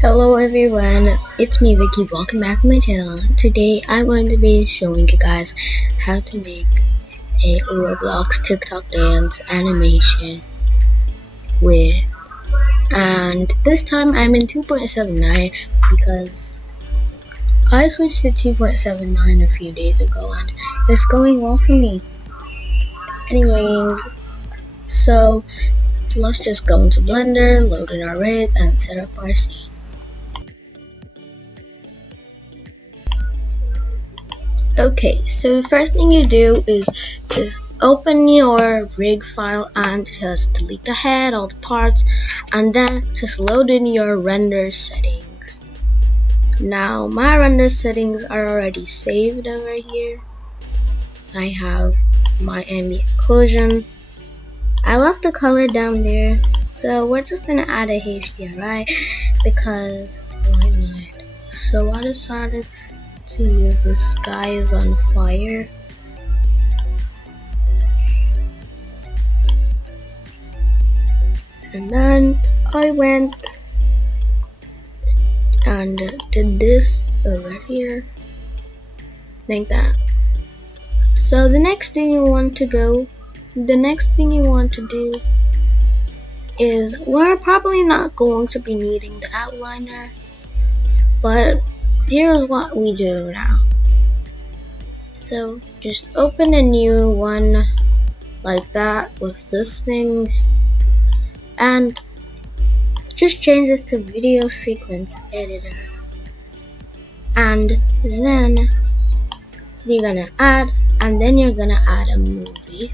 Hello everyone, it's me Vicky, welcome back to my channel. Today I'm going to be showing you guys how to make a Roblox TikTok dance animation and this time I'm in 2.79 because I switched to 2.79 a few days ago and it's going well for me. Anyways, so let's just go into Blender, load in our rig, and set up our scene. Okay, so the first thing you do is just open your rig file and just delete the head, all the parts, and then just load in your render settings. Now my render settings are already saved over here. I have my ambient occlusion. I left the color down there, so we're just gonna add a HDRI because why not? So I decided to use The Sky is on Fire. And then I went and did this over here, like that. So the next thing you want to do is, we're probably not going to be needing the outliner, but here's what we do now. So just open a new one like that with this thing and just change this to video sequence editor, and then you're gonna add a movie.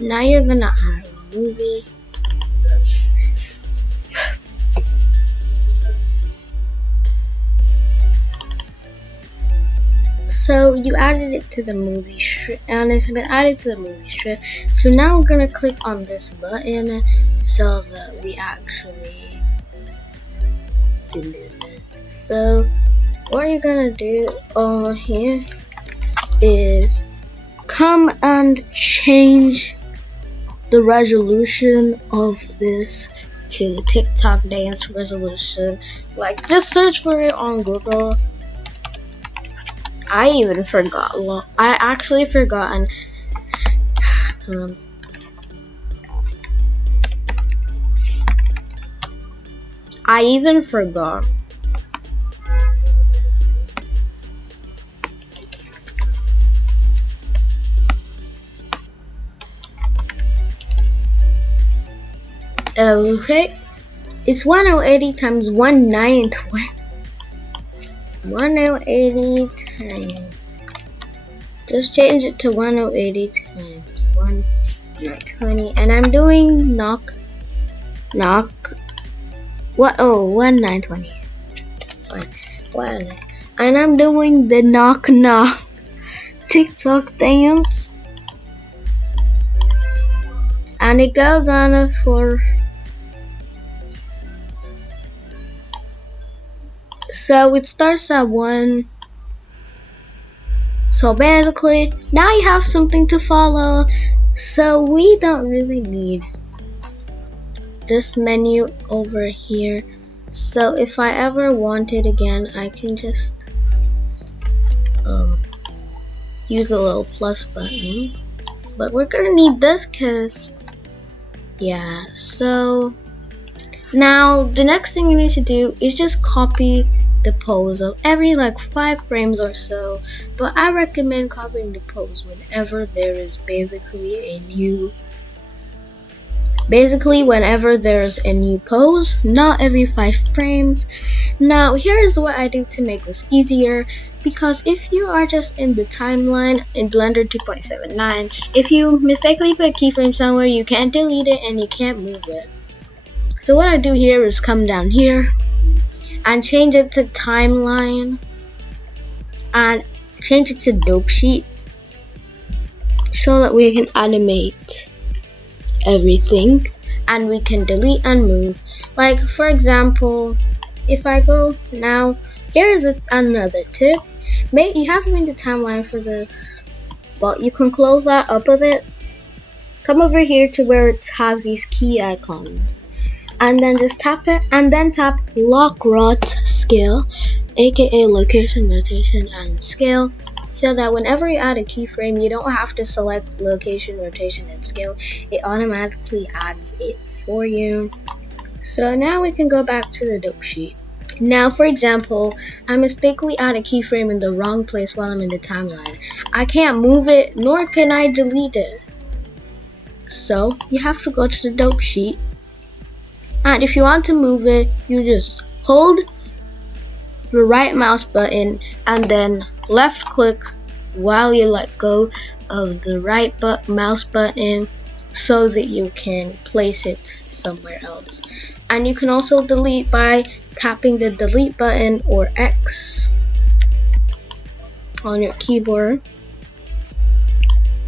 Now you're gonna add a movie. So you added it to the movie strip, and it's been added to the movie strip. So now we're gonna click on this button so that we actually can do this. So what you're gonna do over here is come and change the resolution of this to the TikTok dance resolution. Like, just search for it on Google. I even forgot. I actually forgotten. I even forgot. Okay, it's 1080 times 1920. 1080 times. Just change it to 1080 times 1920, and I'm doing what? Oh, 1920. And I'm doing the knock TikTok dance, and it goes on for. So it starts at 1. So basically, now you have something to follow. So we don't really need this menu over here. So if I ever want it again, I can just use a little plus button. But we're gonna need this because, yeah. So now the next thing you need to do is just copy the pose of every 5 frames or so, but I recommend copying the pose whenever there is whenever there's a new pose, not every 5 frames. Now here is what I do to make this easier, because if you are just in the timeline in Blender 2.79, if you mistakenly put a keyframe somewhere, you can't delete it and you can't move it. So what I do here is come down here and change it to timeline and change it to dope sheet so that we can animate everything and we can delete and move. Like, for example, if I go now, here is another tip. You have to be in the timeline for this, but you can close that up a bit come over here to where it has these key icons, and then just tap it, and then tap lock rot scale, aka location, rotation, and scale, so that whenever you add a keyframe, you don't have to select location, rotation, and scale. It automatically adds it for you. So now we can go back to the dope sheet. Now, for example, I mistakenly add a keyframe in the wrong place while I'm in the timeline. I can't move it, nor can I delete it. So you have to go to the dope sheet, and if you want to move it, you just hold the right mouse button and then left click while you let go of the right mouse button so that you can place it somewhere else. And you can also delete by tapping the delete button or X on your keyboard.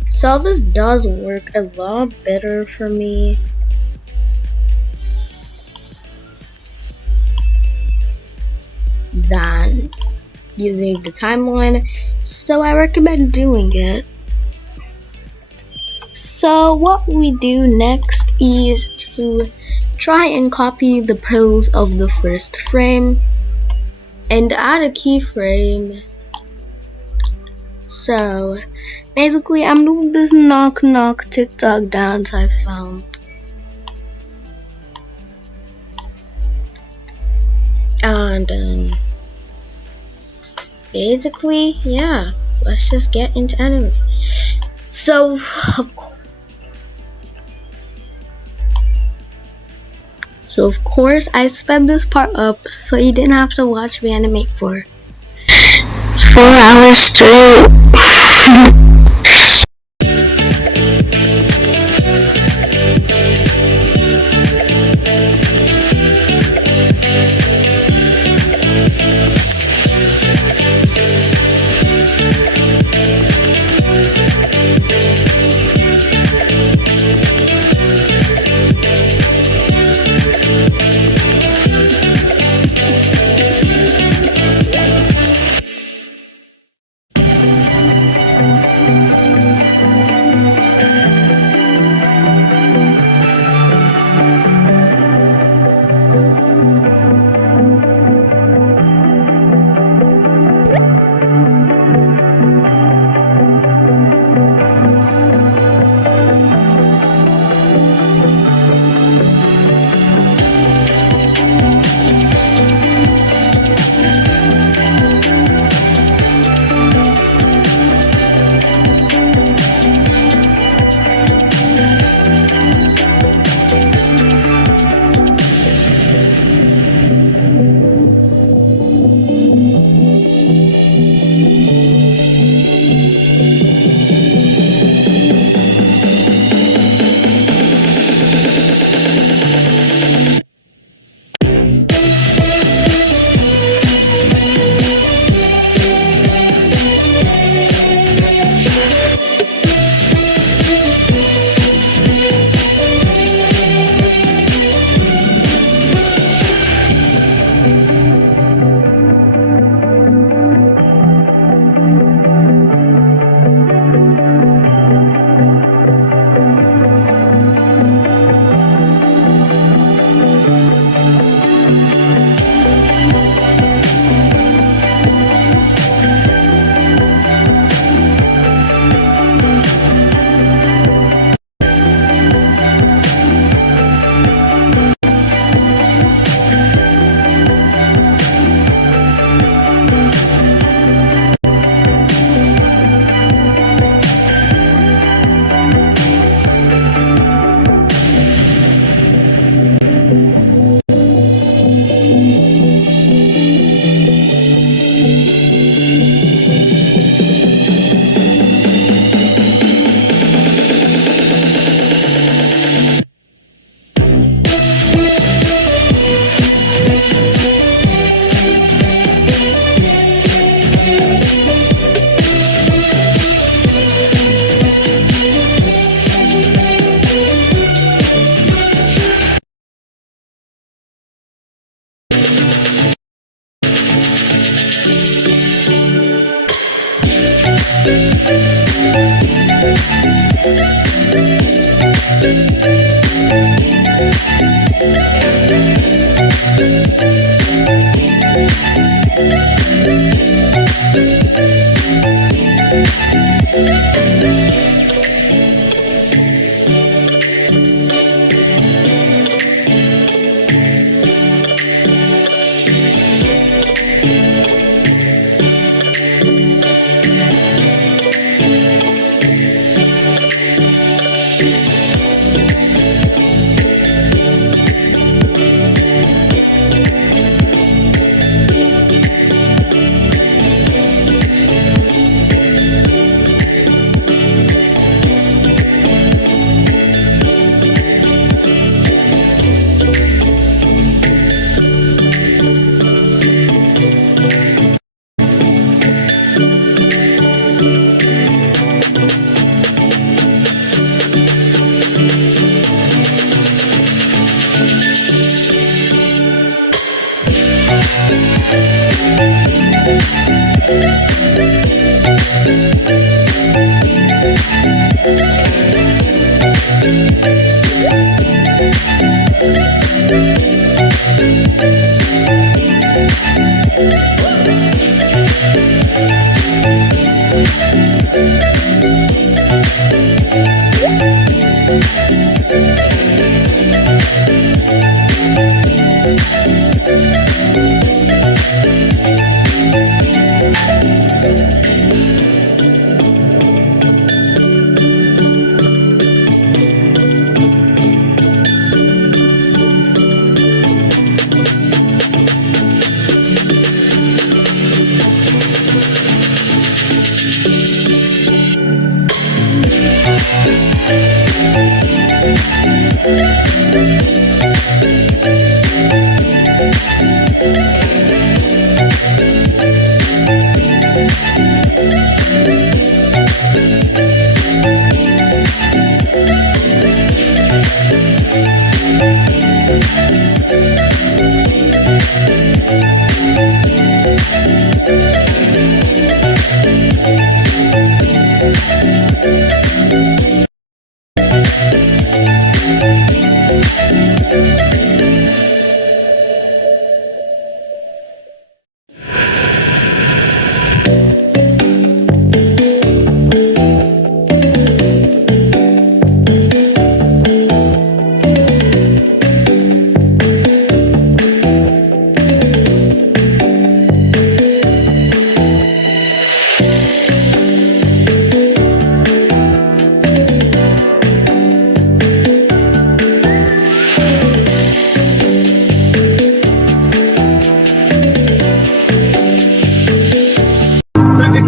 So this does work a lot better for me. Than using the timeline, so I recommend doing it. So what we do next is to try and copy the pose of the first frame and add a keyframe. So basically I'm doing this knock knock TikTok dance I found. And basically, yeah, let's just get into anime. So of course I sped this part up so you didn't have to watch me animate for 4 hours straight.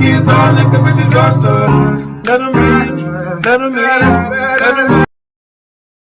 Kids all like the bitches dorsal. Let them in, let them in, let them in.